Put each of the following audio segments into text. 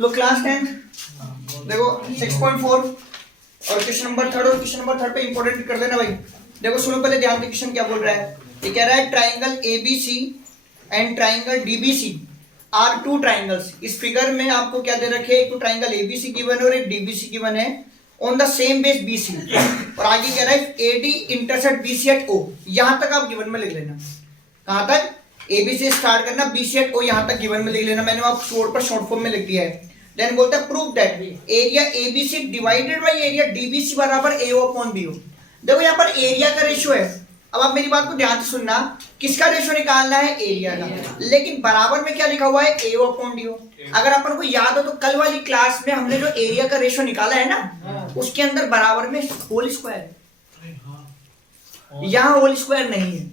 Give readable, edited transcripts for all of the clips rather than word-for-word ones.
लो class 10 देखो 6.4 और question number third, और क्वेश्चन नंबर थर्ड पे इंपॉर्टेंट कर लेना भाई। देखो सुनो पहले ध्यान से क्वेश्चन क्या बोल रहा है। ये कह रहा है triangle ABC and triangle DBC are two triangles. इस फिगर में आपको क्या दे रखे हैं, एक तो ट्राइंगल एबीसी गिवन है और एक डीबीसी गिवन है on the same base BC. और आगे कह रहा है एडी इंटरसेक्ट बीसी एट ओ। यहां तक आप गिवन में लिख लेना। कहां तक? एबीसी स्टार्ट करना, बीसी एट ओ यहां तक गिवन में लिख लेना। मैंने आप शॉर्ट पर शॉर्ट फॉर्म में लिख दिया है। देन बोलता है prove that area ABC divided by area DBC बराबर एओ अपॉन बीओ। देखो यहाँ पर एरिया का रेशियो है। अब आप मेरी बात को ध्यान से सुनना, किसका रेशियो निकालना है? एरिया का। लेकिन बराबर में क्या लिखा हुआ है? AO upon do. अगर अपन को याद हो तो कल वाली क्लास में हमने जो एरिया का रेशियो निकाला है ना, उसके अंदर बराबर में होल स्क्वायर है, यहाँ होल स्क्वायर नहीं है।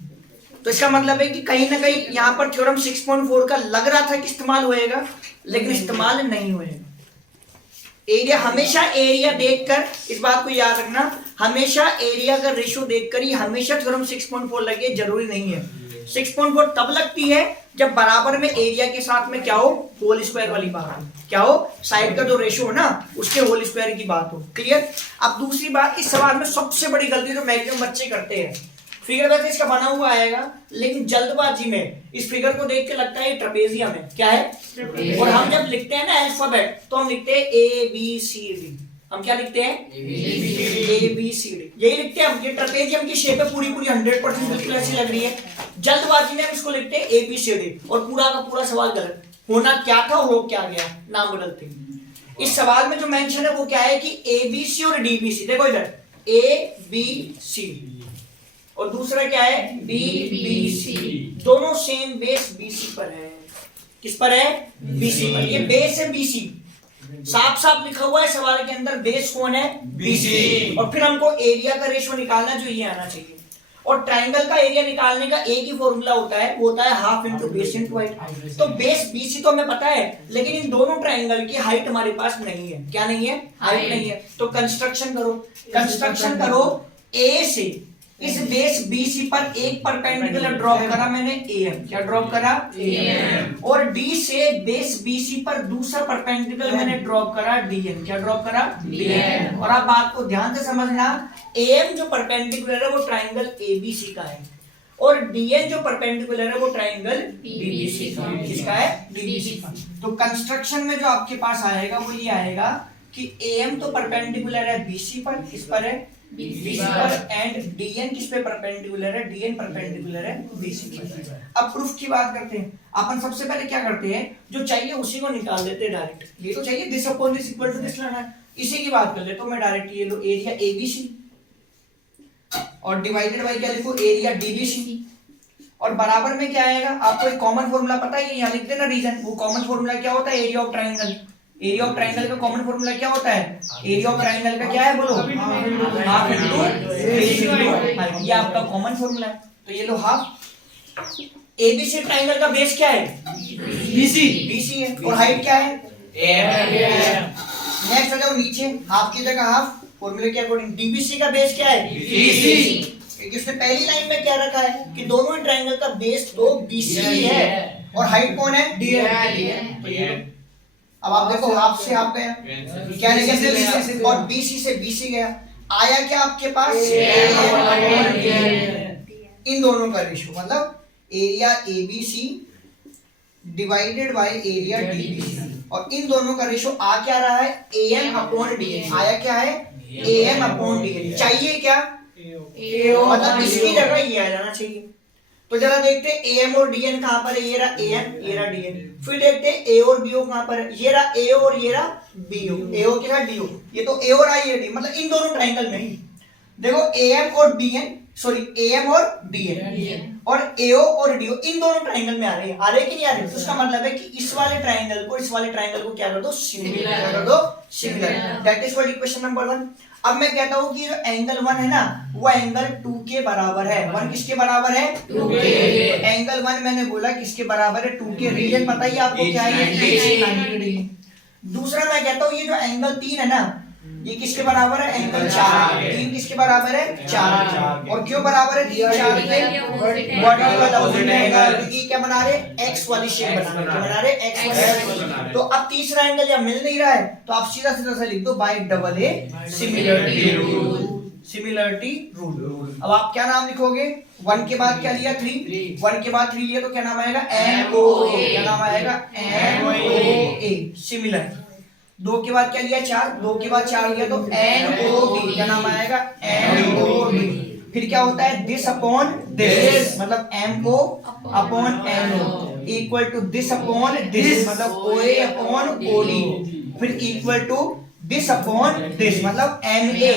तो इसका मतलब है कि कहीं ना कहीं यहाँ पर थ्योरम 6.4 का लग रहा था कि इस्तेमाल होएगा, लेकिन इस्तेमाल नहीं होएगा। एरिया हमेशा एरिया देखकर, इस बात को याद रखना, हमेशा एरिया का रेशियो देखकर ही हमेशा थ्योरम 6.4 लगे, जरूरी नहीं है। 6.4 तब लगती है जब बराबर में एरिया के साथ में क्या हो? होल स्क्वायर वाली बात हो। क्या हो? साइड का जो रेशियो हो ना, उसके होल स्क्वायर की बात हो। क्लियर? अब दूसरी बात, इस सवाल में सबसे बड़ी गलती जो मैक्सिमम बच्चे करते हैं, फिगर वैसे इसका बना हुआ आएगा, लेकिन जल्दबाजी में इस फिगर को देख के लगता है ट्रेपेजियम है। क्या है? और हम जब लिखते हैं ना अल्फाबेट, तो हम लिखते हैं ए बी सी डी। हम क्या लिखते हैं? ए बी सी डी, यही लिखते हैं हम। ये ट्रेपेजियम की शेप है, पूरी 100% बिल्कुल ऐसी लग रही है। जल्दबाजी में हम इसको लिखते हैं ए बी सी डी, और पूरा का पूरा सवाल गलत। होना क्या था, हो क्या गया, नाम बदलते। इस सवाल में जो मेंशन है वो क्या है कि ए बी सी और डी बी सी। देखो इधर ए बी सी, और दूसरा क्या है? B B C. दोनों सेम बेस बीसी पर है। किस पर है? बीसी पर। ये बेस है बीसी, साफ साफ लिखा हुआ है सवाल के अंदर। बेस कौन है? बीसी। और फिर हमको एरिया का रेशियो निकालना, जो ये आना चाहिए। और ट्राइंगल का एरिया निकालने का एक ही फॉर्मूला होता है, वो होता है half into base into height. तो बेस बीसी तो हमें पता है, लेकिन इन दोनों ट्राइंगल की हाइट हमारे पास नहीं है। क्या नहीं है? हाइट नहीं है। तो कंस्ट्रक्शन करो, कंस्ट्रक्शन करो। ए से इस बेस बीसी पर एक परपेंडिकुलर ड्रॉप करा मैंने, एएम। क्या ड्रॉप करा? एएम। और डी से बेस बीसी पर दूसरा परपेंडिकुलर मैंने ड्रॉप करा, डीएम। क्या ड्रॉप करा? डीएम। और आप बात को ध्यान से समझना, एएम जो परपेंडिकुलर है वो ट्राइंगल एबीसी का है, और डीएम जो परपेंडिकुलर है वो ट्राइंगल डीबीसी का है। किसका है? डीबीसी का। तो कंस्ट्रक्शन में जो आपके पास आएगा वो ये आएगा कि एएम तो परपेंडिकुलर है बीसी पर, किस पर है? बीसी पर। एंड डीएन किस पे परपेंडिकुलर है? डीएन परपेंडिकुलर है बीसी पर। अब प्रूफ की बात करते हैं। अपन सबसे पहले क्या करते हैं, जो चाहिए उसी को निकाल देते हैं डायरेक्ट। ये तो चाहिए this upon this equal to this लाना है, इसी की बात कर लेता हूं मैं डायरेक्ट। ये लो एरिया एबीसी और डिवाइडेड बाय क्या लिखो? Area DBC. और बराबर में क्या आएगा? आपको एक कॉमन फॉर्मूला पता है, यहाँ लिख देना रीजन। वो कॉमन फॉर्मूला क्या होता है? Area of triangle. Area of triangle का कॉमन फॉर्मूला क्या होता है? एरिया ऑफ ट्राइंगल का क्या है बोलो? Half into base into height. ये आपका कॉमन फॉर्मूला है। तो ये लो हाफ। एबीसी ट्राइंगल का बेस क्या है? बीसी। बीसी है। और हाइट क्या है? एम। नेक्स्ट आ जाओ नीचे, हाफ की जगह हाफ, फॉर्मूले के अकॉर्डिंग। डीबीसी का बेस क्या है? बीसी। इसने पहली लाइन में क्या रखा है कि दोनों ही ट्राइंगल का बेस तो बीसी है, और हाइट कौन है? डीएम। अब आप देखो, हाफ से हाफ गया, क्या लेके? और बीसी से बीसी गया, आया क्या आपके पास? इन दोनों का रेशियो, मतलब area ABC divided by area DBC, और इन दोनों का रेशियो आ क्या रहा है? AM upon DN. आया क्या है? AM upon DN. चाहिए क्या? मतलब इसकी जगह ये आ जाना चाहिए। तो जरा देखते हैं एएम और डीएन कहां पर है। ये रहा एएम, ये रहा डीएन। फिर देखते हैं ए और बीओ कहां पर है। ये रहा ए और ये रहा बीओ। एओ के साथ डीओ, ये तो ए और आई है डी, मतलब इन दोनों ट्राइंगल में ही देखो एएम और बीएन, सॉरी एएम और डीएन, और एओ और डीओ इन दोनों ट्राइंगल में आ रहे हैं। आ रहे कि नहीं आ रहे? तो इसका मतलब है कि इस वाले ट्राइंगल को इस वाले ट्राइंगल को क्या कर दो? सिमिलर कर दो। Similar. That is what equation number 1। अब मैं कहता हूं कि जो एंगल 1 है ना, वो एंगल 2 के बराबर है। 1 किसके बराबर है? 2 के। एंगल 1 मैंने बोला किसके बराबर है? 2 के। रीजन पता ही आपको क्या है? 90 डिग्री। दूसरा मैं कहता हूं ये जो एंगल 3 है ना, ये किसके बराबर है एंगल 4, 3 किसके बराबर है 4, और क्यों बराबर है 3 4 के वर्टिकल अपोजिट रहेगा, क्योंकि क्या बना रहे एक्स वाली शेप बना रहे, क्या बना रहे एक्स वाली शेप। तो अब तीसरा एंगल या मिल नहीं रहा है तो आप सीधा सीधा सा लिख दो bye double A similarity rule, similarity rule. अब आप क्या नाम लिखोगे, 1 के बाद क्या लिया 3, 1 के बाद 3 लिया तो क्या नाम आएगा MOA, क्या नाम आएगा MOA सिमिलर। 2 के बाद क्या लिया 4, 2 के बाद 4 लिया तो NOD, क्या नाम आएगा NOD। फिर क्या होता है दिस अपॉन दिस, मतलब MO upon NO equal to this upon this, मतलब OA अपॉन OD, फिर equal to this upon this, मतलब MA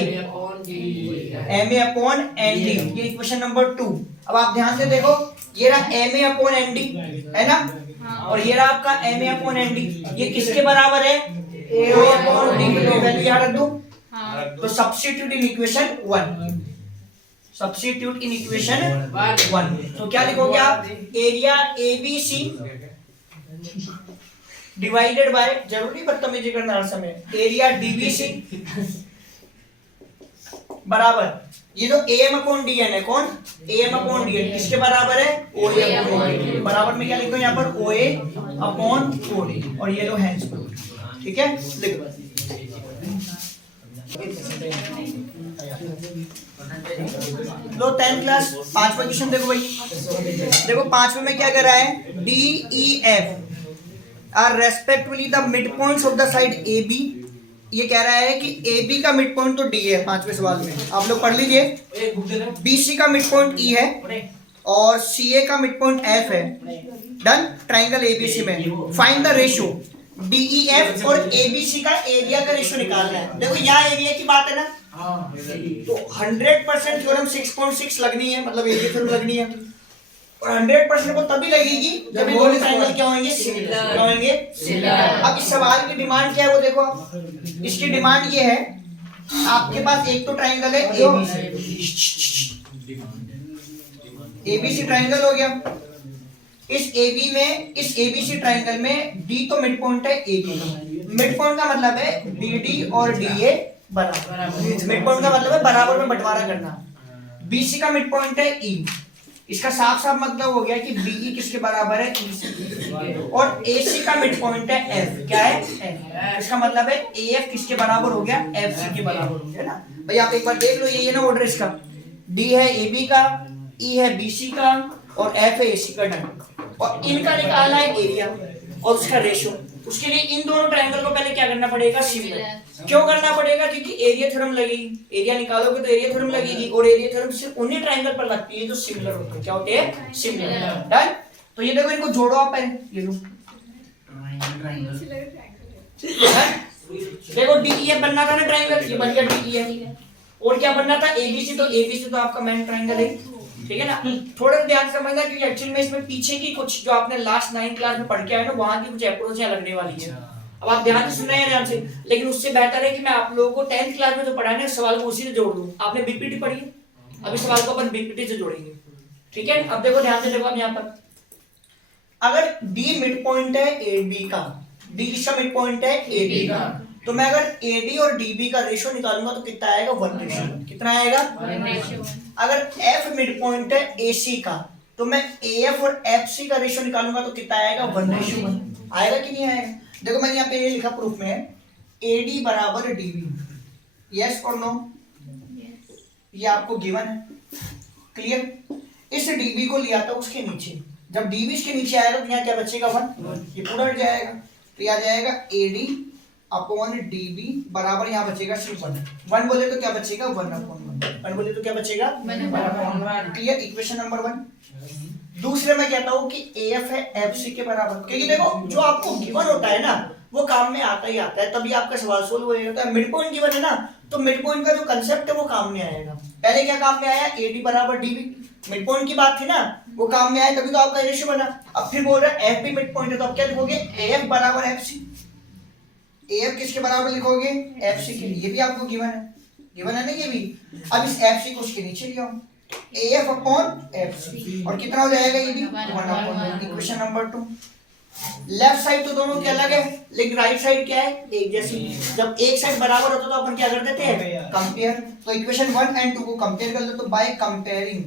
अपॉन ND। ये इक्वेशन नंबर 2। अब आप ध्यान से देखो, ये रहा MA अपॉन ND है ना, और ये रहा आपका MA अपॉन ND, ये किसके बराबर है OA अपॉन D की वैल्यू यहाँ रख दूं, तो substitute in equation 1, substitute in equation 1। तो क्या लिखोगे आप, एरिया ABC डिवाइडेड बाय, जरूरी बदतमीजी करना हर समय, एरिया DBC बराबर ये जो AM अपॉन DN है, कौन AM अपॉन DN किसके बराबर है OA अपॉन OD, बराबर में क्या लिखो यहाँ पर OA अपॉन OD, और ये लो हैंड्स पर, ठीक है लिखो। लो 10th क्लास 5वां क्वेश्चन देखो भाई, देखो 5वें में क्या कर रहा है, DEF are respectively the mid points of the side AB। ये कह रहा है कि AB का मिड पॉइंट तो D है 5वें सवाल में, आप लोग पढ़ लीजिए। BC का मिड पॉइंट E है और CA का मिड पॉइंट F है। डन, ट्राइंगल ABC में फाइंड द रेशियो DEF और ABC का एरिया का रेशियो निकालना है। देखो यहाँ एरिया की बात है ना, तो 100% थ्योरम 6.6 लगनी है, मतलब एरिया थ्योरम लगनी है, और 100% को तभी लगेगी जब ये दोनों ट्रायंगल क्या होंगे सिमिलर, क्या होंगे सिमिलर। अब इस सवाल की डिमांड क्या है वो देखो आप, इसकी डिमांड ये है, आपके पास एक तो ट्रायंगल है ABC ट्रायंगल हो गया, इस AB में, इस ABC ट्रायंगल में D तो मिड पॉइंट है AB का, मिड पॉइंट का मतलब है DD और DA बराबर, मिड पॉइंट का मतलब है बराबर में बंटवारा करना। BC का मिड पॉइंट है E, इसका साफ साफ मतलब हो गया कि BE किसके बराबर है E से, और AC का मिड पॉइंट है F, क्या है F, इसका मतलब है AF किसके बराबर हो गया FC के बराबर हो गया ना भाई। आप एक बार देख लो, ये ना ऑर्डर इसका, D है AB का, E है BC का, और F है AC का। डन, और इनका निकालना है एरिया और उसका रेशियो। उसके लिए इन दोनों ट्रायंगल को पहले क्या करना पड़ेगा सिमिलर। क्यों करना पड़ेगा, क्योंकि एरिया थ्योरम लगेगी, एरिया निकालोगे तो एरिया थ्योरम लगेगी, और एरिया थ्योरम सिर्फ उन्हीं ट्रायंगल पर लगती है जो सिमिलर होते हैं। क्या होते हैं सिमिलर। डन, तो ये देखो इनको जोड़ो आप, ये लो देखो DEF बनना था ना ट्रायंगल, ये बन गया DEF, और क्या बनना था ABC, तो ABC तो आपका मेन ट्रायंगल है, ठीक है ना। थोड़ा ध्यान से समझना, क्योंकि एक्चुअली में इसमें पीछे की कुछ जो आपने लास्ट 9 क्लास में पढ़ के आए ना, वहां की कुछ अप्रोच लगने वाली है। अब आप ध्यान से सुन रहे हैं ध्यान से, लेकिन उससे बेहतर है कि मैं आप लोगों को 10th क्लास में जो पढ़ा है सवाल को उसी से जोड़ दूं। आपने बीपीटी पढ़ी है, अभी सवाल को अपन बीपीटी से जोड़ेंगे, ठीक है। अब देखो ध्यान से देखो, अब यहाँ पर अगर D मिड पॉइंट है AB का, D इसका मिड पॉइंट है AB का, तो मैं अगर AD और DB का रेशियो निकालूंगा तो कितना आएगा 1:1। कितना आएगा 1:1। अगर F मिड पॉइंट है AC का, तो मैं AF और FC का रेशियो निकालूंगा तो कितना आएगा 1:1। आएगा कि नहीं आएगा। देखो मैंने यहाँ पे ये लिखा प्रूफ में, AD बराबर DB, यस और नो, ये आपको गिवन है, क्लियर। इस DB को लिया था उसके नीचे, जब DB इसके नीचे आएगा तो यहाँ क्या बचेगा 1, ये पूरा हट जाएगा, तो यहाँ जाएगा AD अपॉन DB बराबर यहाँ बचेगा सिर्फ 1 बोले तो क्या बचेगा 1/1 बोले तो क्या बचेगा 1/1। Clear, equation number 1। दूसरे में कहता हूँ कि AF है FC के बराबर, क्योंकि देखो जो आपको गिवन होता है ना वो काम में आता ही आता है, तभी आपका सवाल सोल्व होएगा। तो मिड पॉइंट गिवन है ना, तो मिड पॉइंट का जो कंसेप्ट है वो काम में आएगा। पहले क्या काम में आया, AD बराबर DB, मिड पॉइंट की बात थी ना, वो काम में आया, तभी तो आपका रेशियो बना। अब फिर बोल रहा है F भी मिड पॉइंट है, तो अब क्या लिखोगे AF बराबर FC, AF किसके बराबर लिखोगे FC के, ये भी आपको गिवन है ना ये भी। अब इस FC को उसके नीचे ले आओ, AF अपॉन FC, और कितना हो जाएगा ये भी 1/1। Equation number 2। लेफ्ट साइड तो दोनों के अलग है, लेकिन राइट साइड क्या है, एक जैसी। जब एक साइड बराबर होता तो अपन क्या कर देते हैं, कंपेयर। तो इक्वेशन 1 एंड 2 को कंपेयर कर लो, तो by comparing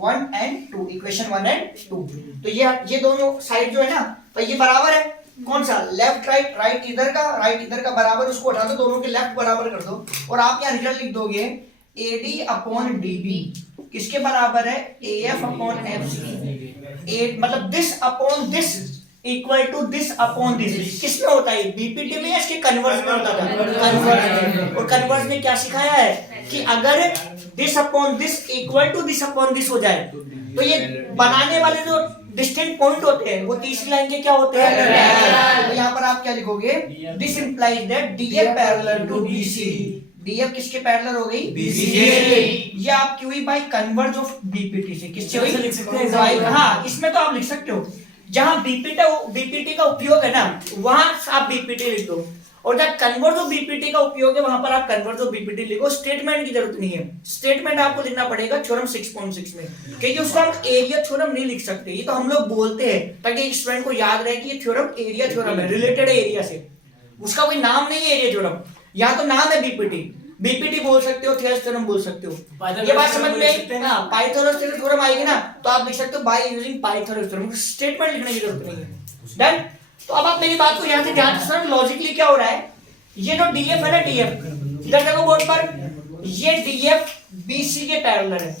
1 and 2, equation 1 and 2, तो ये दोनों साइड जो है ना, तो ये बराबर है। कौन सा, लेफ्ट राइट, राइट इधर का बराबर, उसको हटा दो, दोनों के लेफ्ट बराबर कर दो, और आप यहाँ रिजल्ट लिख दोगे AD अपॉन DB किसके बराबर है, AF अपॉन FC। मतलब this upon this equal to this upon this, किसमें होता है, बीपीटी में या इसके कन्वर्स में होता था, कन्वर्स। और कन्वर्स में क्या सिखाया है कि अगर this upon this equal to this upon this हो जाए, तो ये बनाने वाले जो डिस्टिंक्ट पॉइंट होते हैं वो तीसरी लाइन के क्या होते हैं। तो यहाँ पर आप क्या लिखोगे, this implies that DF parallel to BC। DF किसके पैरेलल हो गई, BC। ये आप क्यों बाय कन्वर्ज ऑफ बीपीटी से, किससे हुई, लिख सकते हैं। हाँ, इसमें तो आप लिख सकते हो, जहां बीपीटी का उपयोग है ना, वहां आप बीपीटी लिख दो, और जब कन्वर्ज ऑफ बीपीटी का उपयोग है वहां पर आप कन्वर्ज ऑफ बीपीटी लिखो। स्टेटमेंट की जरूरत नहीं है, स्टेटमेंट आपको लिखना पड़ेगा थ्योरम 6.6 में, क्योंकि उसको हम एरिया थ्योरम नहीं लिख सकते, ये तो हम लोग बोलते हैं ताकि एक स्टूडेंट को याद रहे कि ये थ्योरम एरिया थ्योरम है, रिलेटेड है एरिया से, उसका कोई नाम नहीं है एरिया थ्योरम, यहाँ तो नाम है बीपीटी बोल सकते हो, थियरम थ्योरम बोल सकते हो। ये बात समझ में, हाँ, पाइथागोरस थ्योरम आएगी ना, तो आप लिख सकते हो by using Pythagoras theorem, statement लिखने की जरूरत नहीं है। डन। तो अब आप मेरी बात को यहाँ से ध्यान से सुनो, लॉजिकली क्या हो रहा है, ये जो DF है ना, DF इधर देखो बोर्ड पर, ये DF BC के पैरेलल है,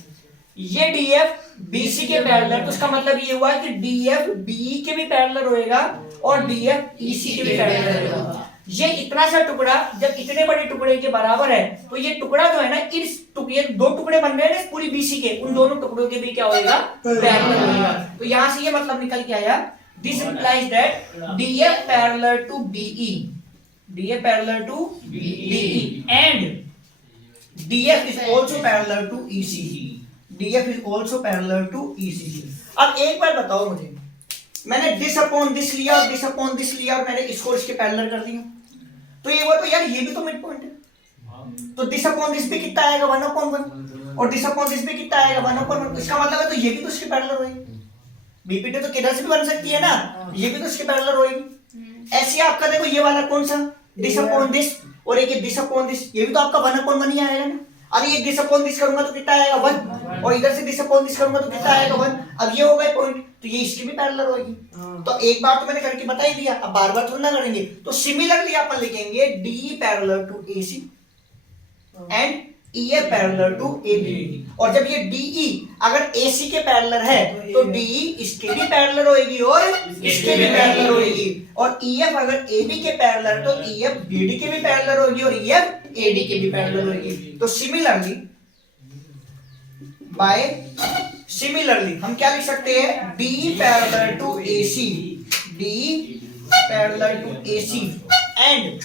ये DF BC के पैरेलल, तो उसका मतलब ये हुआ कि DF BE के भी पैरेलल होएगा और DF EC के भी पैरेलल होगा। ये इतना सा टुकड़ा जब इतने बड़े टुकड़े के बराबर है, तो ये टुकड़ा जो है ना, इस टुकड़े, दो टुकड़े बन रहे हैं ना पूरी BC के, उन दोनों टुकड़ों के भी क्या होगा, पैरेलल होगा। तो यहां से ये मतलब निकल के आया, this implies that DF parallel to BE, DF parallel to BE and DF is also parallel to EC, DF is also parallel to EC। अब एक बार बताओ मुझे, मैंने दिस अपॉन दिस लिया और दिस अपॉन दिस लिया और मैंने इसको इसके पैरेलल कर दिया, तो ये वो, तो यार ये भी तो मिड पॉइंट है, तो दिस अपॉन दिस भी कितना आएगा, 1/1, और दिस अपॉन दिस भी कितना आएगा, 1/1। इसका मतलब है तो ये भी तो इसके पैरेलल होएगी, बीपीटी तो किधर से भी बन सकती है ना, ये भी तो इसके पैरेलल होएगी। ऐसे आपका देखो ये वाला कौन सा, दिस अपॉन दिस, और एक ये दिस अपॉन दिस, ये भी तो आपका 1/1 ही आएगा ना। अब ये दिस अपॉन दिस करूंगा तो कितना आएगा, 1, और इधर से दिस अपॉन दिस करूंगा तो कितना आएगा, 1। अब ये हो गए पॉइंट, तो ये इसकी भी पैरेलल होगी। तो एक बार तो मैंने करके बता ही दिया, अब बार बार थोड़ा ना करेंगे। तो सिमिलरली अपन लिखेंगे DE parallel to AC and EF parallel to AB, और जब ये DE अगर AC के पैरेलल है तो DE इसके भी पैरेलल होगी और इसके भी पैरेलल होगी, और EF अगर AB के पैरेलल तो EF BD के भी पैरेलल होगी और EF AD के भी पैरेलल होगी। तो सिमिलरली, बाय सिमिलरली हम क्या लिख सकते हैं, DE parallel to AC, DE parallel to AC and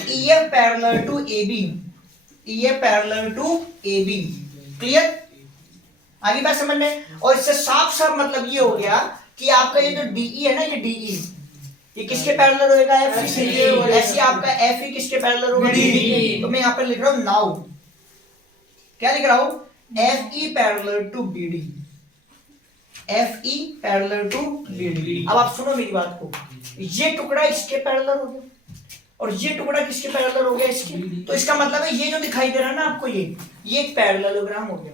EF parallel to AB, EF parallel to AB। Clear, आगे बात समझ में। और इससे साफ साफ मतलब ये हो गया कि आपका ये जो DE है ना, ये DE ये किसके पैरेलल होएगा, FE से, और ऐसे आपका FE किसके पैरेलल होगा, DD। तो मैं यहाँ पर लिख रहा हूँ नाउ, क्या लिख रहा हूँ, FE parallel to BD, FE parallel to BD। अब आप सुनो मेरी बात को, ये टुकड़ा इसके पैरेलल हो गया और ये टुकड़ा किसके पैरेलल हो गया, इसके। तो इसका मतलब है ये जो दिखाई दे रहा है ना आपको, ये एक पैरेललोग्राम हो गया।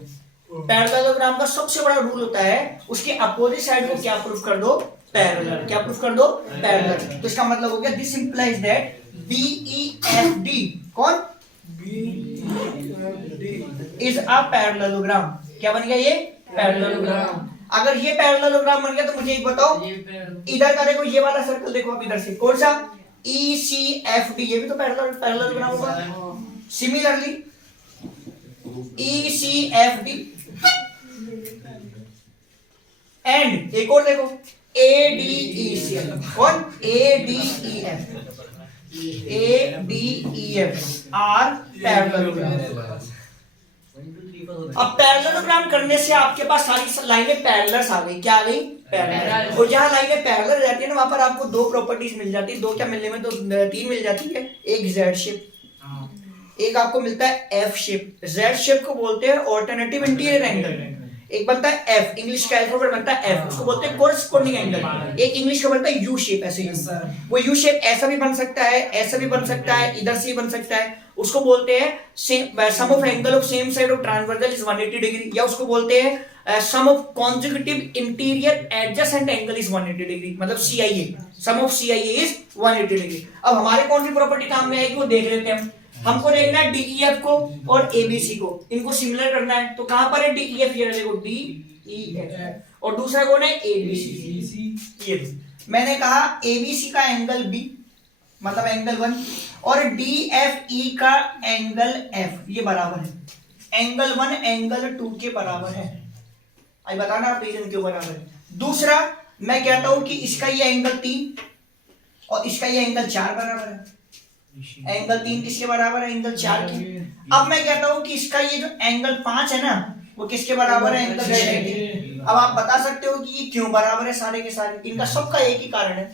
पैरेललोग्राम का सबसे बड़ा रूल होता है उसके अपोजिट साइड को क्या प्रूफ कर दो, पैरेलल। क्या प्रूफ कर दो, पैरेलल। तो इसका मतलब हो गया दिस इंप्लाइज दैट BEFD कौन, इज अ पैरेललोग्राम। क्या बन गया ये, पैरेललोग्राम। अगर ये पैरेललोग्राम बन गया तो मुझे एक बताओ, इधर का देखो ये वाला सर्कल देखो, अब इधर से कौन सा, ECFD, ये भी तो पैरेललोग्राम होगा। सिमिलरली ECFD एंड एक और देखो ADEF, कौन, ADEF आर पैरेललोग्राम। अब पैरेललोग्राम करने से आपके पास सारी लाइनें पैरेलल आ गई, क्या आ गई, पैरेलल। और जहां लाइनें पैरेलल रहती है ना, वहां पर आपको दो प्रॉपर्टीज मिल जाती है, दो क्या मिलने में तो तीन मिल जाती है। एक Z शेप, एक आपको मिलता है F शेप। Z शेप को बोलते हैं ऑल्टरनेटिव इंटीरियर एंगल, एक बनता है एफ, इंग्लिश का अल्फाबेट बनता है एफ, उसको बोलते हैं कोरस्पोंडिंग एंगल। एक इंग्लिश का बनता है यू शेप, ऐसे वो यू शेप ऐसा भी बन सकता है, ऐसा भी बन सकता है, इधर से बन सकता है, उसको बोलते हैं sum of angle of same side of transversal is 180 degree, या उसको बोलते हैं sum of consecutive interior adjacent angle is 180 degree, मतलब CIA, sum of CIA is 180 degree. अब हमारे कौन सी प्रॉपर्टी काम में आएगी वो देख लेते हैं। हमको देखना है DEF को और ABC को, इनको सिमिलर करना है। तो कहां पर है DEF, ये देखो DEF, और दूसरा कौन है ABC। ये मैंने कहा ABC का एंगल B मतलब एंगल 1 और DFE का एंगल F ये बराबर है एंगल 1 एंगल 2 के बराबर है। आई बताना आप रीजन क्यों बराबर है। दूसरा मैं कहता हूं कि इसका ये एंगल 3 और इसका ये एंगल 4 बराबर है। एंगल 3 किसके बराबर है, एंगल 4 के। अब मैं कहता हूं कि इसका ये जो एंगल 5 है ना वो किसके बराबर है, एंगल 6 के। अब आप बता सकते हो कि ये क्यों बराबर है सारे के सारे, इनका सबका एक ही कारण है,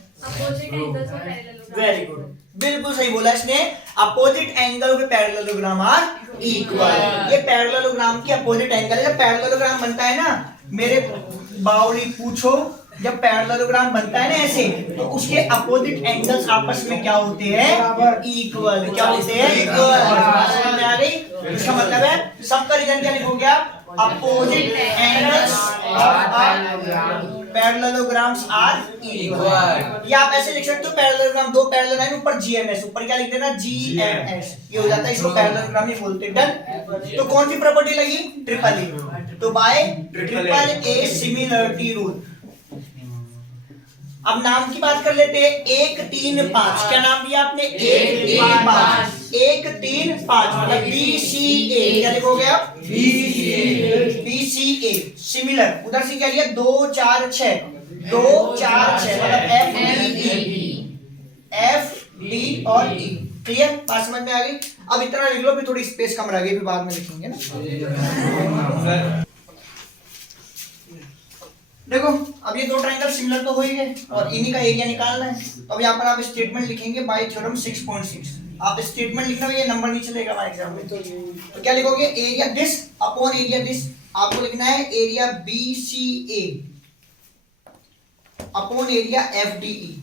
वेरी गुड, बिल्कुल सही बोला इसने, अपोजिट एंगल पे पैरेललोग्राम आर इक्वल। ये पैरेललोग्राम की अपोजिट एंगल है। जब पैरेललोग्राम बनता है ना मेरे बावली पूछो, जब पैरेललोग्राम बनता है ना ऐसे तो उसके अपोजिट एंगल्स आपस में क्या होते हैं, इक्वल। क्या होते हैं, इक्वल। आ गई, इसका मतलब है सबका रीजन क्या लिखोगे आप, opposite angles of parallelograms are equal. या आप ऐसे लिख सकते हो पैरेललोग्राम, दो पैरेलल लाइन ऊपर GMS, ऊपर क्या लिख देना GMS, ये हो जाता है, इसको पैरेललोग्राम ही बोलते हैं। डन। तो कौन सी प्रॉपर्टी लगी, ट्रिपल ए। तो bye triple A similarity rule. अब नाम की बात कर लेते हैं, 1 3 5, क्या नाम दिया आपने, 1 3 5, 1 3 5 मतलब BCA, क्या लिखोगे आप, BCA सिमिलर। उधर से क्या लिया, 2 4 6, 2 4 6 मतलब FD और E। क्लियर, बात समझ में आ गई। अब इतना लिख लो, फिर थोड़ी स्पेस कम रह गई, फिर बाद में लिखेंगे ना। देखो अब ये दो ट्रायंगल सिमिलर तो हो ही गए और इन्हीं का एरिया निकालना है। तो अब यहाँ पर आप स्टेटमेंट लिखेंगे बाय थ्योरम 6.6। आप स्टेटमेंट लिखना, ये नंबर नहीं चलेगा हमारे एग्जाम में। तो क्या लिखोगे, area this upon area this. आपको लिखना है area BCA upon area FDE,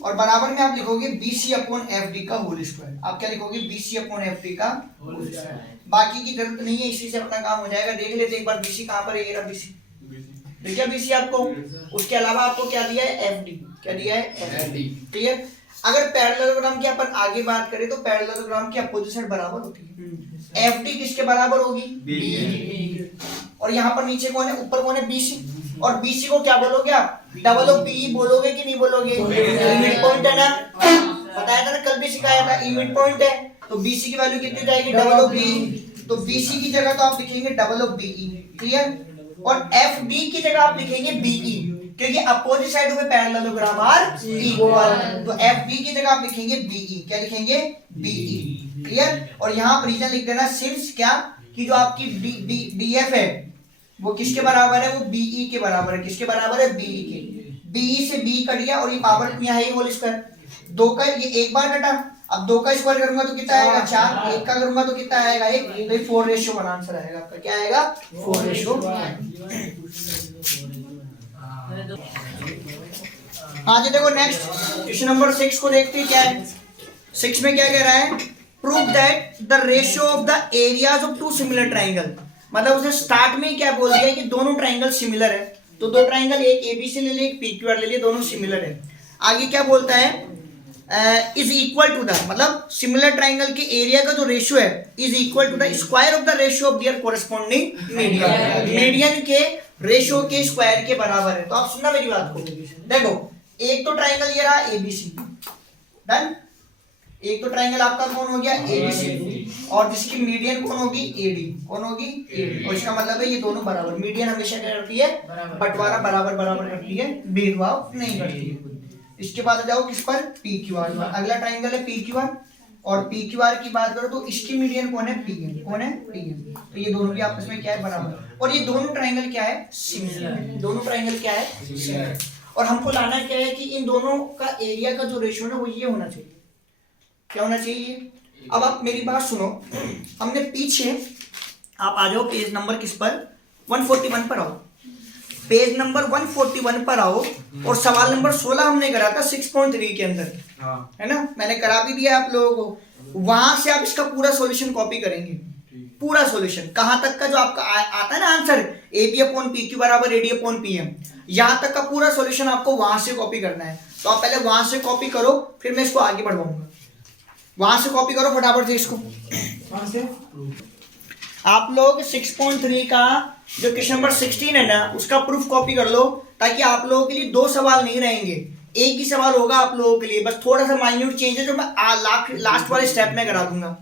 और बराबर में आप लिखोगे BC अपॉन FD का होल स्क्वायर। आप क्या लिखोगे, BC अपॉन FD का होल स्क्वायर। बाकी की जरूरत नहीं है, इसी से अपना काम हो जाएगा। देख लेते एक बार BC कहां पर है, ये रहा BC, देखिए BC आपको। उसके अलावा आपको क्या दिया है, FD, क्या दिया है, FD। क्लियर। अगर पैरेललोग्राम की अपन आगे बात करें तो पैरेललोग्राम की अपोजिट साइड बराबर होती है। FD किसके बराबर होगी, B। और यहाँ पर नीचे कौन है, ऊपर कौन है, BC। और BC को क्या बोलोगे आप, डबल ऑफ BE बोलोगे कि नहीं बोलोगे, मिड पॉइंट है ना, बताया था ना कल भी सिखाया था, मिड पॉइंट है। तो BC की वैल्यू कितनी जाएगी, डबल ऑफ BE। तो BC की जगह तो आप लिखेंगे डबल ऑफ BE। क्लियर। और FD की जगह आप लिखेंगे BE, क्योंकि अपोजिट साइड पे पैरेललोग्राम आर इक्वल। तो FD की जगह आप लिखेंगे BE, क्या लिखेंगे, BE। क्लियर। और यहाँ पर रीजन लिख देना, सिंस क्या कि जो आपकी DF है वो किसके बराबर है, वो BE के बराबर है। किसके बराबर है, BE के। BE से B कट गया और ये पावर यहाँ है होल स्क्वायर। 2 का ये एक बार कटा, अब 2 का स्क्वायर करूंगा तो कितना आएगा, 4। 1 का करूंगा तो कितना आएगा, 1। तो 4:1 आंसर आएगा आपका, क्या आएगा, 4:1। हाँ जी, देखो नेक्स्ट क्वेश्चन नंबर 6 को देखते हैं क्या है। 6 में क्या कह रहा है, prove that the ratio of the areas of 2 similar triangle. मतलब उसे स्टार्ट में क्या बोल दिया कि दोनों ट्राइंगल सिमिलर है। तो दो ट्राइंगल, एक ABC ले लिए, एक PQR ले लिए, दोनों सिमिलर है। आगे क्या बोलता है, इज इक्वल टू द, मतलब सिमिलर ट्राइंगल के एरिया का जो रेशियो है is equal to the square of the ratio of their corresponding median. Median के रेशियो के स्क्वायर के बराबर है। तो आप सुनना मेरी बात को, देखो एक तो ट्राइंगल ये रहा ABC, डन। एक तो ट्राइंगल आपका कौन हो गया, ABC, और जिसकी मीडियन कौन होगी, AD। कौन होगी, AD। और इसका मतलब है ये दोनों बराबर। मीडियन हमेशा क्या करती है, बंटवारा बराबर बराबर करती है, भेदभाव नहीं करती है। इसके बाद आ जाओ किस पर, PQR। अगला ट्राइंगल है PQR, और PQR की बात करो तो इसकी मीडियन कौन है, PM। कौन है, PM। तो ये दोनों भी आपस में क्या है, बराबर। और ये दोनों ट्राइंगल क्या है, सिमिलर। दोनों ट्राइंगल क्या है, सिमिलर। और हमको लाना क्या है कि इन दोनों का एरिया का जो रेशियो है वो ये होना चाहिए। क्या होना चाहिए। अब आप मेरी बात सुनो, हमने पीछे, आप आ जाओ पेज नंबर किस पर, 141 पर आओ, पेज नंबर 141 पर आओ और सवाल नंबर 16 हमने करा था 6.3 के अंदर, है ना, मैंने करा भी दिया आप लोगों को। वहां से आप इसका पूरा सॉल्यूशन कॉपी करेंगे, पूरा सॉल्यूशन कहां तक का जो आपका आता है ना answer, A B upon P Q बराबर A D upon P M, यहां तक का पूरा सॉल्यूशन आपको वहां से कॉपी करना है। तो आप पहले वहां से कॉपी करो, फिर मैं इसको आगे बढ़वाऊंगा। वहां से कॉपी करो फटाफट से इसको। वहां से आप लोग 6.3 का जो क्वेश्चन नंबर 16 है ना, उसका प्रूफ कॉपी कर लो, ताकि आप लोगों के लिए दो सवाल नहीं रहेंगे, एक ही सवाल होगा आप लोगों के लिए, बस थोड़ा सा माइन्यूट चेंज है जो मैं लास्ट वाले स्टेप में करा दूंगा।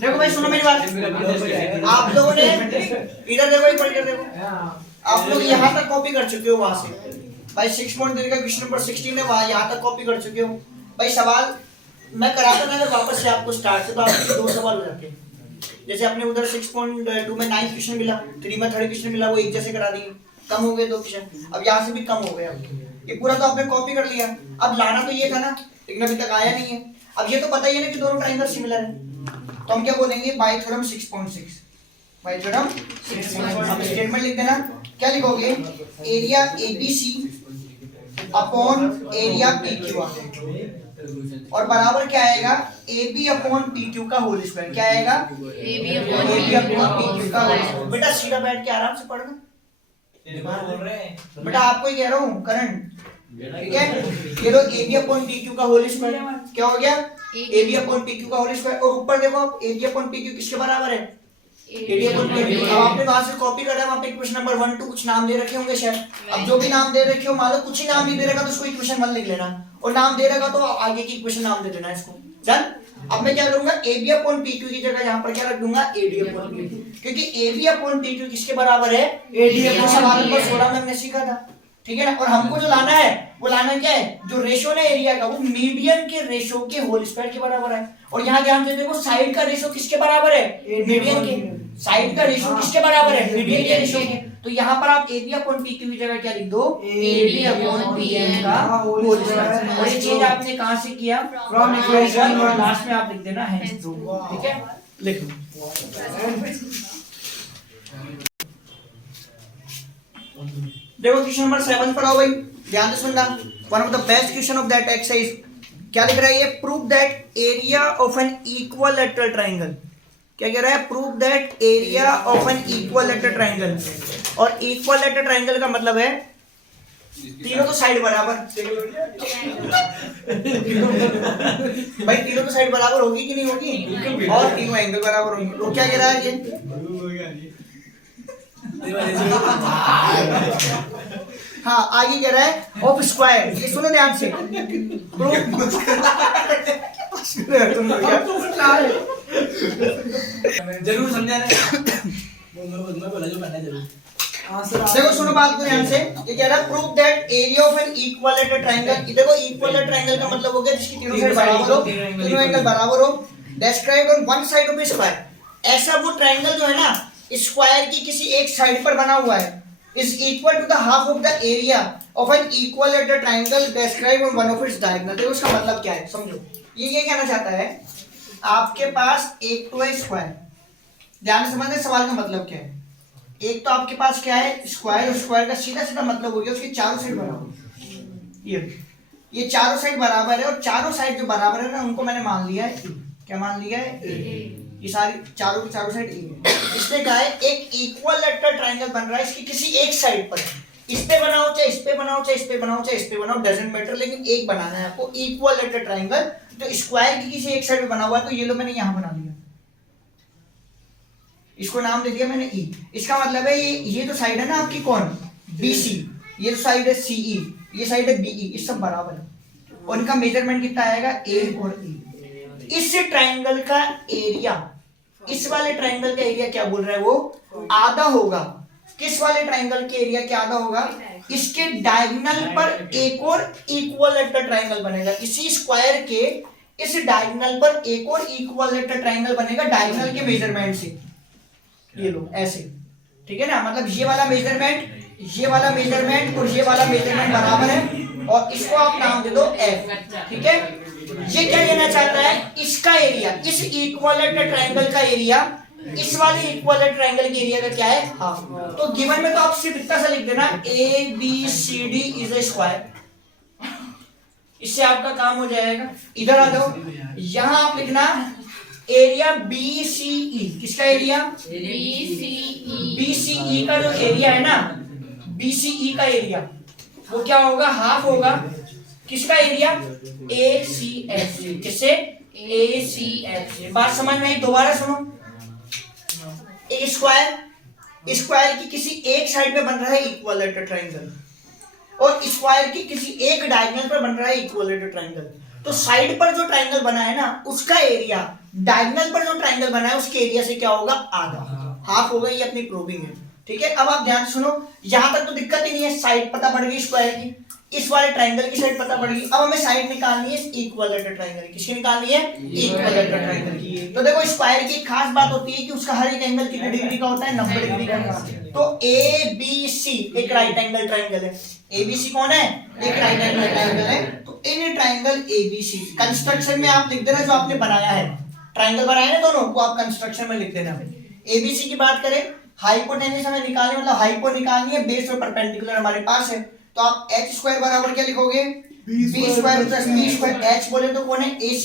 देखो भाई सुनो मेरी बात, आप लोगों ने इधर देखो, एक पढ़कर देखो, आप लोग यहाँ तक कॉपी कर चुके हो, वहां से भाई 6.3 का क्वेश्चन नंबर 16 है, वहां यहाँ तक कॉपी कर चुके हो भाई। सवाल मैं कराता ना अगर वापस से आपको स्टार्ट से, तो आपके दो सवाल हो जाते हैं। जैसे आपने उधर 6.2 में 9 क्वेश्चन मिला, 3 में 3rd क्वेश्चन मिला, वो एक जैसे करा दिए, कम हो गए 2 क्वेश्चन। अब यहाँ से भी कम हो गए, ये पूरा तो आपने कॉपी कर लिया। अब लाना तो ये था ना, लेकिन अभी तक आया नहीं है। अब ये तो पता ही है ना कि दोनों ट्रायंगल सिमिलर है, तो हम क्या बोलेंगे, बाय थ्योरम 6.6, बाय थ्योरम 6.6। अब स्टेटमेंट लिख देना, क्या लिखोगे, area ABC upon area PQ और बराबर क्या आएगा, A B upon P Q का होल स्क्वायर। क्या आएगा, A B upon P Q का होल स्क्वायर। बेटा सीधा बैठ के आराम से पढ़ना, बेटा आपको ही कह रहा हूँ करण, ठीक है। ये लो A B upon P Q का होल स्क्वायर, क्या हो गया, A B upon P Q का होल स्क्वायर। और ऊपर देखो आप, A B upon P Q किसके बराबर है, A D upon P Q. अब आपने वहां से कॉपी करा है, वहां पे इक्वेशन नंबर 1 2 कुछ नाम दे रखे होंगे शायद। अब जो भी नाम दे रखे हो, मान लो कुछ ही नाम नहीं दे रखा तो उसको इक्वेशन 1 लिख लेना, और नाम दे रखा तो आगे की इक्वेशन नाम दे देना इसको। चल अब मैं क्या करूंगा, A B upon P Q की जगह यहाँ पर क्या रख दूंगा, A D upon P Q, क्योंकि A B upon P Q किसके बराबर है, ए डी अपॉन। सवाल नंबर 16 में हमने सीखा था, ठीक है ना। और हमको जो लाना है, वो लाना क्या है, जो रेशो है एरिया का, वो मीडियन के रेशो के होल स्क्वायर के बराबर है। और यहाँ ध्यान से देखो, साइड का रेशो किसके बराबर है, मीडियन के। साइड का रेशो किसके बराबर है, मीडियन के रेशो के। तो यहाँ पर आप A B upon P Q की जगह क्या लिख दो, A D upon P M का होल स्क्वायर। और ये चेंज आपने कहाँ से किया, फ्रॉम इक्वेशन, और लास्ट में आप लिख देना है, ठीक है, लिख लो। देखो क्वेश्चन नंबर 7 पर आओ भाई, ध्यान से सुनना, one of the best question of that exercise. क्या लिख रहा है ये, prove that area of an equilateral triangle. क्या कह रहा है, prove that area of an equilateral triangle. और इक्विलैटरल ट्रायंगल का मतलब है तीनों तो साइड बराबर। भाई तीनों तो साइड बराबर होगी कि नहीं होगी, और तीनों एंगल बराबर होंगे। तो क्या कह रहा है ये, हाँ आगे कह रहा है ऑफ स्क्वायर। ये सुनो ध्यान से, जरूर समझा देखो सुनो बात को ध्यान से, ये कह रहा है prove that area of an equilateral triangle. देखो इक्विलैटरल ट्रायंगल का मतलब हो गया जिसकी तीनों साइड बराबर हो, तीनों एंगल बराबर हो, describe on one side of A square. ऐसा वो ट्रायंगल जो है ना, स्क्वायर की किसी एक साइड पर बना हुआ है, is equal to the half of the area of an equilateral triangle described on one of its diagonal। देखो उसका मतलब क्या है, समझो। ये कहना चाहता है, आपके पास एक तो है स्क्वायर, ध्यान से समझने सवाल का मतलब क्या है। एक तो आपके पास क्या है, स्क्वायर, और स्क्वायर का सीधा सीधा मतलब हो गया उसके चारों साइड बराबर। ये चारों साइड बराबर है, और चारों साइड जो बराबर है ना, उनको मैंने मान लिया है, क्या मान लिया है, ये सारी चारों की चारों साइड ए है। इसने कहा है एक इक्विलैटरल ट्रायंगल बन रहा है, इसकी किसी एक साइड पर, इस पे बनाओ चाहे इस पे बनाओ, चाहे इस पे बनाओ चाहे इस पे बनाओ, डजंट मैटर, लेकिन एक बनाना है आपको इक्विलैटरल ट्रायंगल। तो स्क्वायर की किसी एक साइड पे बना हुआ है, तो ये लो मैंने यहां बना लिया, इसको नाम दे दिया मैंने ई। इसका मतलब है ये तो साइड है ना आपकी कौन, BC, ये तो साइड है CE, ये साइड है BE, ये सब बराबर है, और इनका मेजरमेंट कितना आएगा, A और E। इस ट्रायंगल का एरिया, इस वाले ट्रायंगल का एरिया क्या बोल रहा है, वो आधा होगा। किस वाले ट्रायंगल के एरिया क्या आधा होगा, इसके डायगोनल पर एक और इक्विलैटरल ट्रायंगल बनेगा। इसी स्क्वायर के इस डायगोनल पर एक और इक्विलैटरल ट्रायंगल बनेगा डायगोनल के मेजरमेंट से। ये लो ऐसे, ठीक है ना, मतलब ये वाला मेजरमेंट, ये वाला मेजरमेंट और ये वाला मेजरमेंट बराबर है, और इसको आप नाम दे दो F, ठीक है। ये क्या लेना चाहता है, इसका एरिया, इस इक्विलेटरल ट्रायंगल का एरिया इस वाले इक्विलेटरल ट्रायंगल के एरिया का क्या है, हाफ। तो गिवन में तो आप सिर्फ इतना सा लिख देना ABCD इज ए स्क्वायर, इससे आपका काम हो जाएगा। इधर आ जाओ, यहां आप लिखना एरिया BCE, किसका एरिया, BCE का जो एरिया है ना, BCE का एरिया वो क्या होगा, हाफ होगा किसका एरिया, ACF से, किससे, ACF से। बात समझ में आई, दोबारा सुनो, एक स्क्वायर की किसी एक साइड पे बन रहा है इक्विलेटरल ट्रायंगल, और स्क्वायर की किसी एक डायगोनल पर बन रहा है इक्विलेटरल ट्रायंगल। तो साइड पर जो ट्रायंगल बना है ना उसका एरिया डायगोनल पर जो ट्रायंगल बना है उसके एरिया से क्या होगा, आधा, हाफ होगा। ये अपनी प्रूविंग है, ठीक है। अब आप ध्यान से सुनो, यहां तक तो दिक्कत ही नहीं है, साइड पता पड़ गई स्क्वायर की, इस वाले ट्रायंगल की साइड पता पड़ गई। अब हमें साइड निकालनी है इक्विलेटरल ट्रायंगल की, किसकी निकालनी है, इक्विलेटरल ट्रायंगल की। तो देखो स्क्वायर की खास बात होती है कि उसका हर एक एंगल कितने डिग्री का होता है, 90 डिग्री का। तो ABC एक राइट एंगल ट्रायंगल है, ABC कौन है, एक राइट एंगल ट्रायंगल है। तो इन ट्रायंगल ABC कंस्ट्रक्शन में आप लिख देना जो आपने बनाया है, ट्रायंगल बनाया है दोनों को आप कंस्ट्रक्शन में लिख देना। ABC की बात करें, हाइपोटेन्यूज हमें निकालनी, मतलब हाइपो निकालनी है, बेस और परपेंडिकुलर हमारे पास है। तो आप h स्क्वायर बराबर क्या लिखोगे, b square plus b square, h बोले तो कौन है, AC।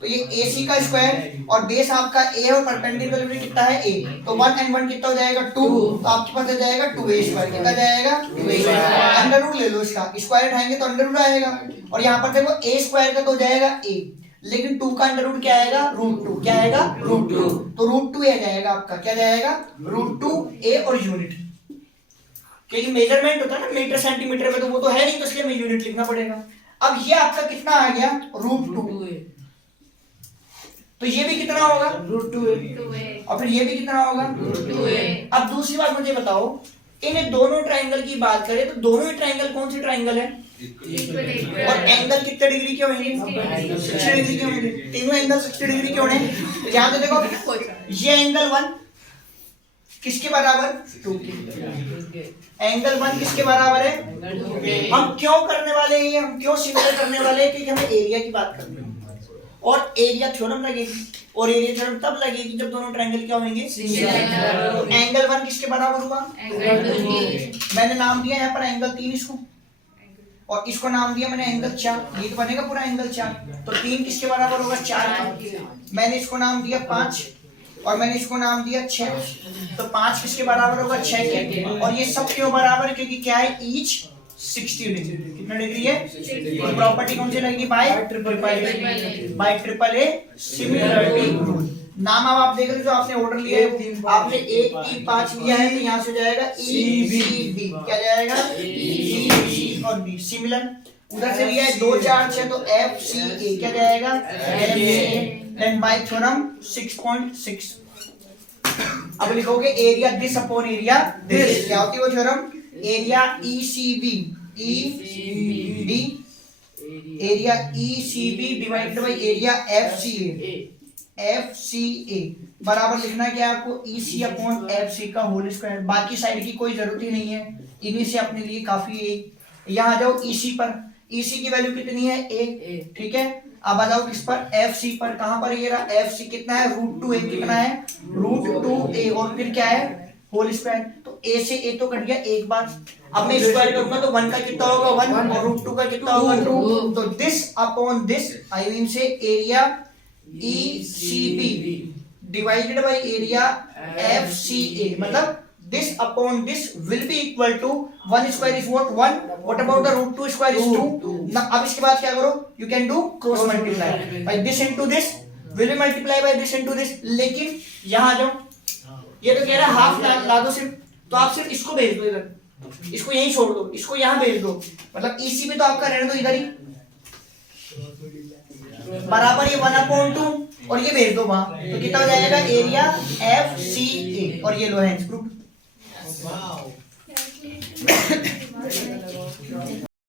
तो ये AC का स्क्वायर और बेस आपका a है और परपेंडिकुलर भी कितना है, a। तो 1 and 1 कितना हो जाएगा, 2। तो आपके पास आ जाएगा 2a स्क्वायर, कितना जाएगा, 2a स्क्वायर। अंडर रूट ले लो इसका, स्क्वायर उठाएंगे तो अंडर रूट आएगा, और यहाँ पर देखो a स्क्वायर का तो हो जाएगा a, लेकिन 2 का अंडर रूट क्या आएगा, √2, क्या आएगा, √2। तो √2 आ जाएगा आपका, क्या जाएगा, √2a और यूनिट, क्योंकि मेजरमेंट होता है ना मीटर सेंटीमीटर में, तो वो तो है नहीं, तो इसलिए हमें यूनिट लिखना पड़ेगा। अब ये आपका कितना आ गया, √2, तो ये भी कितना होगा, √2, और फिर ये भी कितना होगा, √2। अब दूसरी बात मुझे बताओ, इन दोनों ट्रायंगल की बात करें तो दोनों ही ट्रायंगल कौन सी ट्रायंगल है, और एंगल कितने डिग्री के होंगे, 60 डिग्री के होंगे। तीनों एंगल 60 डिग्री के होंगे। तो ध्यान से देखो, ये एंगल 1 किसके बराबर, 2 के। एंगल 1 किसके बराबर है, हम क्यों करने वाले हैं, हम क्यों सिमिलर करने वाले हैं, क्योंकि हमें एरिया की बात करनी है, और एरिया थ्योरम लगेगी, और एरिया थ्योरम तब लगेगी जब दोनों ट्रायंगल क्या होंगे, सिमिलर। एंगल 1 किसके बराबर हुआ, मैंने नाम दिया यहाँ पर एंगल 3 इसको, और इसको नाम दिया मैंने एंगल 4, ये तो बनेगा पूरा एंगल 4। तो 3 किसके बराबर होगा, 4। मैंने इसको नाम दिया 5, और मैंने इसको नाम दिया 6, तो 5 किसके बराबर होगा, 6 के। और ये सब क्यों बराबर है, क्योंकि क्या है, ईच 60 डिग्री, कितना डिग्री है, प्रॉपर्टी कौन सी लगेगी, bye triple A similarity rule. नाम अब आप देख रहे हो, जो आपने ऑर्डर लिया है, आपने 1 3 5 लिया है, तो यहाँ से जाएगा ECB, क्या जाएगा, ECB और B सिमिलर। उधर से लिया है 2 4 6, तो FCA क्या जाएगा, FCA। देन बाय थ्योरम 6.6, अब लिखोगे area this upon area this, क्या होती है वो theorem, area ECB area ECB divided by area FCA बराबर लिखना क्या है आपको, EC अपॉन FC का होल स्क्वायर। बाकी साइड की कोई जरूरत ही नहीं है, इन्हीं से अपने लिए काफी है। यहाँ जाओ EC पर, EC की वैल्यू कितनी है, a, ठीक है। अब आ जाओ किस पर, FC पर, कहां पर ये रहा, FC कितना है, √2a, कितना है, √2a, और फिर क्या है, होल स्क्वायर। तो a से a तो कट गया एक बार, अब मैं स्क्वायर करूंगा तो 1 का कितना होगा, 1, और √2 का कितना होगा, 2। तो this upon this, I mean say area ECB divided by area FCA, मतलब this upon this will be equal to 1 square is what, 1, what about the √2 square is 2। now अब इसके बाद क्या करो, you can do cross multiply by this into this, will be multiply by this into this। लेकिन यहाँ जाओ, ये तो कह रहा है हाफ ला दो सिर्फ, तो आप सिर्फ इसको भेज दो इधर, इसको यहीं छोड़ दो, इसको यहाँ भेज दो, मतलब EC में तो आपका रहने दो इधर ही, बराबर ये 1/2 और ये भेज दो वहां, तो कितना हो जाएगा, एरिया FCA, और ये लो है प्रूफ।